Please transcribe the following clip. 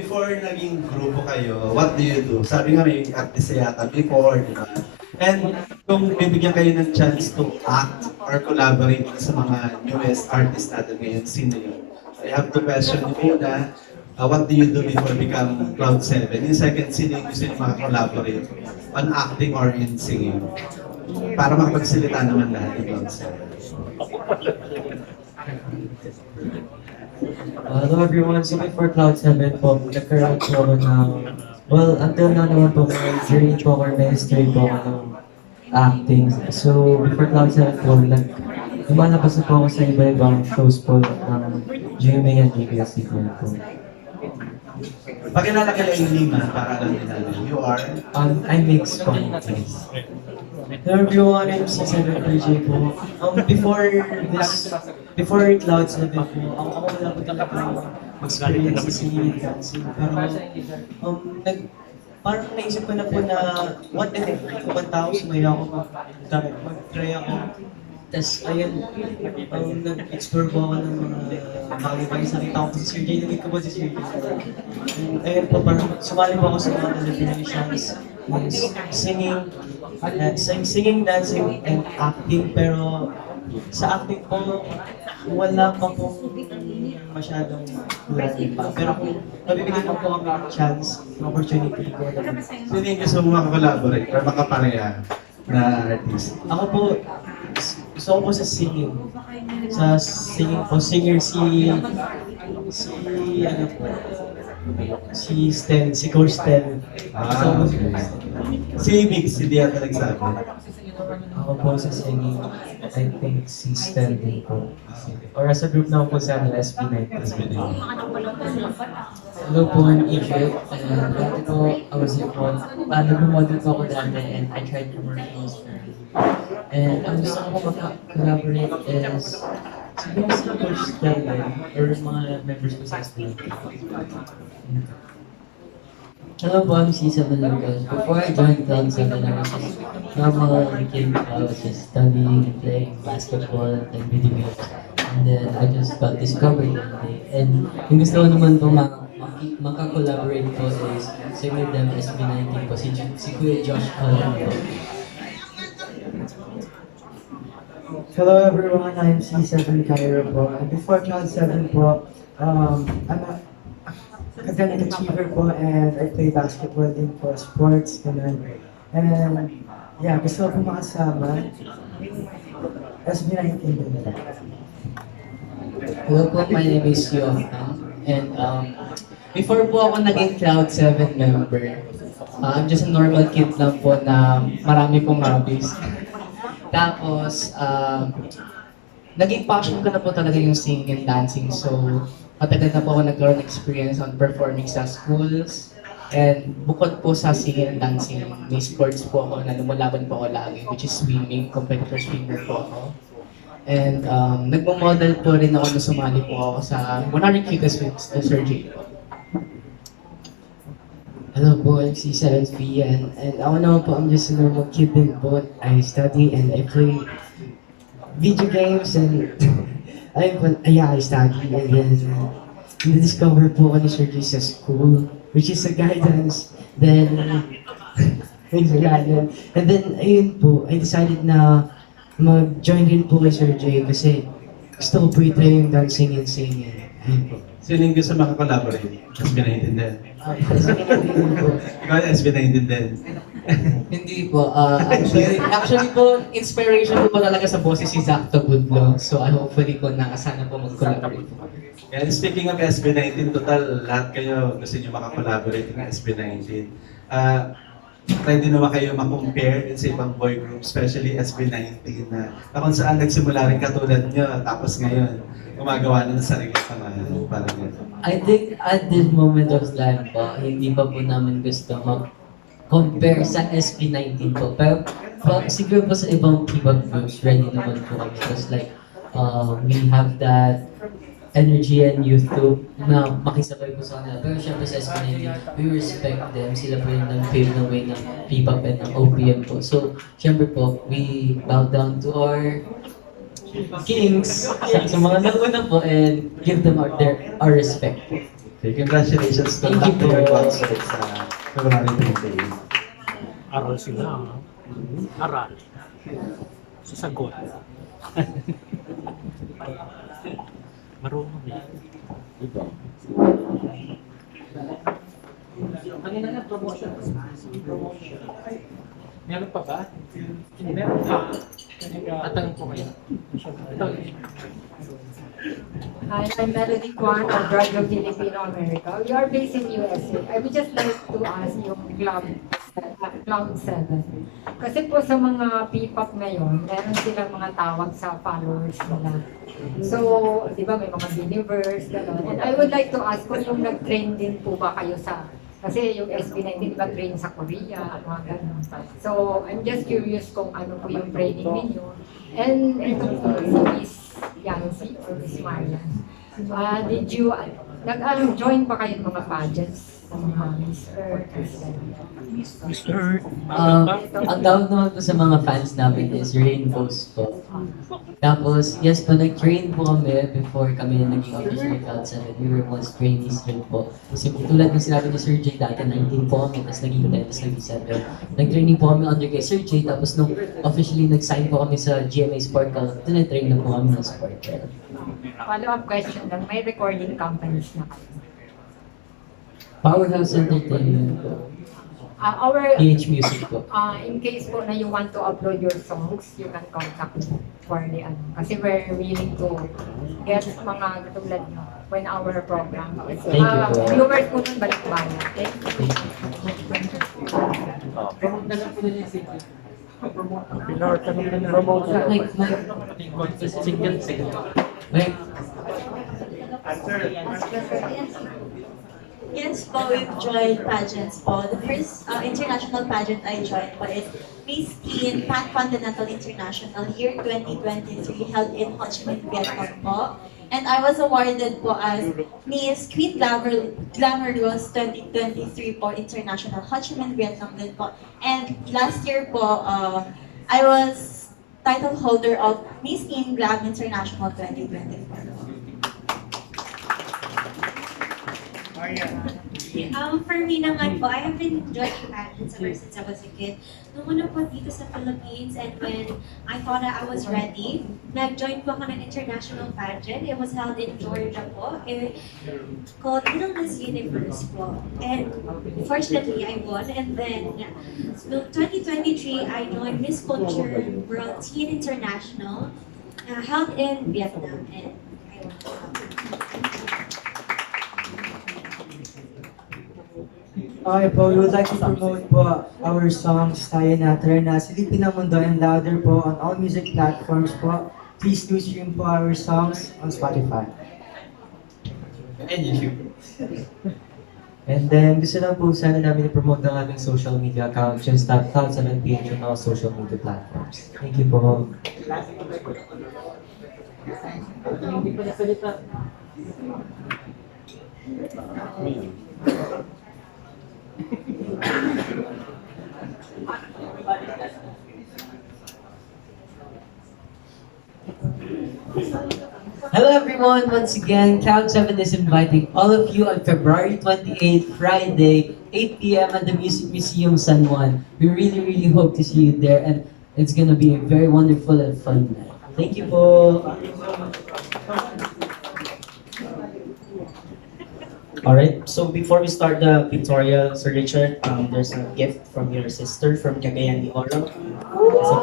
Before naging grupo kayo, what do you do? Sabi nga may artist yata before, di ba? And kung bibigyan kayo ng chance to act or collaborate sa mga newest artists natin ngayon, sino yun? I have to question you muna, uh, what do you do before become Cloud 7? Yung second, sino yung gusto nyo makakolaborate on acting or in singing? Para makapagsalita naman lahat ng Cloud 7. Uh, hello everyone, so before Cloud7 po, nagkaroon po ako ng, well, until now naman po, may journey po or may history po ako ng acting. So, before Cloud7 po, nag, lumalabas na po ako sa iba-ibang shows po ng GMA and GBSC po. Pakilala ka lang yung lima para alam nila. You are? Um, I mix po, please. Hello everyone, I'm C7 PJ po. Um, before this, before Cloud7 po, ako, ako wala po talaga experience sa singing and dancing. Pero, um, nag, parang naisip ko na po na, what if kumanta ako, sumaya ako, mag- mag-try ako. Tapos, ayun, um, nag-explore po ako ng mga bagay-bagay. Nakita ko po si Sir Jay, naging ko si Sir Jay. Ayun po, parang sumali po ako sa mga deliberations, singing, uh, sing, singing, dancing, and acting. Pero sa acting po, wala pa po masyadong learning pa. Pero kung nabibigyan ko po kami ng chance, ng opportunity ko. Sino yung gusto mo makakolaborate or makapareha na artist? Ako po, gusto ko po sa singing. Sa singing po, singer si, si, ano po, si Stel, si Coach. Gusto ko po si Stel. Si hindi yata nagsabi. Ako po sa singing, I think si Stel din po. Or as a group na po sa ano, SB9. Hello po, I'm Egypt. And dati po, I was involved. Uh, nag-model po ako dati and I tried commercials. And ang gusto ko po maka-collaborate is siguro si Coach Stellan or mga members ko sa SB. Hello po, I'm C7 Lucas. Before I joined Cloud7, I was just normal kid. I was just studying, playing basketball, and video games. And then I just got discovered one day. And yung gusto ko naman po ma maki- maka-collaborate po is same with them SB19 po, si, si Kuya Josh po. Hello everyone, I'm C7 Cairo. And before Cloud7 po, um, I'm a academic achiever po and I play basketball din po, sports, ganun. And yeah, gusto ko makasama. SB19 din. Hello po, my name is Johan. And um, before po ako naging Cloud7 member, uh, I'm just a normal kid lang po na marami pong. Tapos, um, naging passion ko na po talaga yung singing and dancing. So, matagal na po ako nagkaroon experience on performing sa schools. And bukod po sa singing and dancing, may sports po ako na lumalaban po ako lagi, which is swimming, competitor swimmer po ako. And um, nagmo-model po rin ako na sumali po ako sa 100 Cutest Swims na Sir J po. Hello po, I'm si Seventh and, and ako naman po, I'm just a normal kid din po. I study and I play video games and ayun po, ay, yeah, I study and then na-discover po ako ni Sir G school, which is a guidance. Then, thanks for guidance. And then, ayun po, I decided na mag-join din po kay Sir J kasi gusto ko po i-try yung dancing and singing. Ayun po. Sino yung gusto makakolaborate? SB19 din. Uh, singing din po. Ikaw SB19 din. Hindi po. ah, actually, actually po, inspiration ko po talaga sa boses si Zach Tagudlo. So, I hopefully po na sana po mag-collaborate. And speaking of SB19, total lahat kayo gusto nyo makakolaborate ng SB19. Uh, pwede naman kayo makompare din sa ibang boy group, especially SB19 na, na kung saan nagsimula rin katulad nyo, tapos ngayon, gumagawa na ng sarili pangalan. Parang gano'n. I think at this moment of time po, hindi pa po namin gusto mag-compare sa SB19 po. Pero po, siguro po sa ibang K-pop groups, ready naman po kami. Because like, uh, we have that energy and youth to na makisabay po sa kanila. Pero syempre sa SB19, we respect them. Sila po yung nag-pave the way ng P-pop and ng OPM po. So, syempre po, we bow down to our kings sa, sa mga nauna po and give them our, their, our respect po. Okay, congratulations to Thank you Dr. po. Concert sa February 28. Aral sila. ah. Aral. Sasagot. Marunong eh. Kanina na promotion. Promotion. Meron pa ba? Meron pa. Tatanong po kayo. Ito. Hi, I'm Melody Kwan of Radio Filipino America. We are based in USA. I would just like to ask yung Club, Cloud 7. Kasi po sa mga P-pop ngayon, meron silang mga tawag sa followers nila. So, di ba may mga believers, gano'n. And I would like to ask kung yung nag-train din po ba kayo sa kasi yung SB19 ba train sa Korea, mga ganun. So, I'm just curious kung ano po yung training ninyo. And ito po si Miss Yancy or Miss Marian. Ah, did you, nag-join pa kayo mga pageants? Sa mga Miss Earth, Miss Mr. Um, ang tawag naman po sa mga fans namin is Rainbows po. Tapos, yes po, nag-train po kami before kami naging official Cloud 7. We were once trainees rin po. Kasi tulad ng sinabi ni Sir J dati, 19 po kami, tapos naging 10, tapos naging 7. Nag-training po kami under kay Sir J, tapos nung officially nag-sign po kami sa GMA Sport Club, tinatrain na po kami ng sport club. Follow-up question lang, may recording companies na kayo. Powerhouse Entertainment po. Ah, our, PH Music po. ah, in case po na you want to upload your songs, you can contact me for the ano. Kasi we're willing to get mga katulad nyo when our program. is- Thank you Ah, po. viewers po nun balik bayan. Thank you. Pilar, tanong na promote. Mike, Mike. Single, single. Mike. Yes po, we've joined pageants po. The first uh, international pageant I joined po is Miss Teen Pan Continental International Year 2023 held in Ho Chi Minh, Vietnam po. And I was awarded po as Miss Queen Glamour, Glamorous 2023 po International Ho Chi Minh, Vietnam din po. And last year po, uh, I was title holder of Miss Teen Glam International 2024. Um, for me naman po, I have been enjoying pageants ever since I was a kid. Nung una po dito sa Philippines and when I thought that I was ready, nag-join po ako ng international pageant. It was held in Georgia po, eh, called Little Miss Universe po. And fortunately, I won. And then, noong 2023, I joined Miss Culture World Teen International, uh, held in Vietnam. And I won. Okay po, we would like to promote po our songs Tayo na Tara na Silipin ang Mundo and Louder po on all music platforms po. Please do stream po our songs on Spotify. And YouTube. And then, gusto lang po sana namin i-promote ang aming social media account, just at Cloud7PH on all social media platforms. Thank you po. Hello everyone! Once again, Cloud7 is inviting all of you on February 28th, Friday, 8 p.m. at the Music Museum San Juan. We really, really hope to see you there and it's gonna be a very wonderful and fun night. Thank you po! Alright, so before we start the pictorial, Sir Richard, um, there's a gift from your sister from Cagayan de Oro. It's a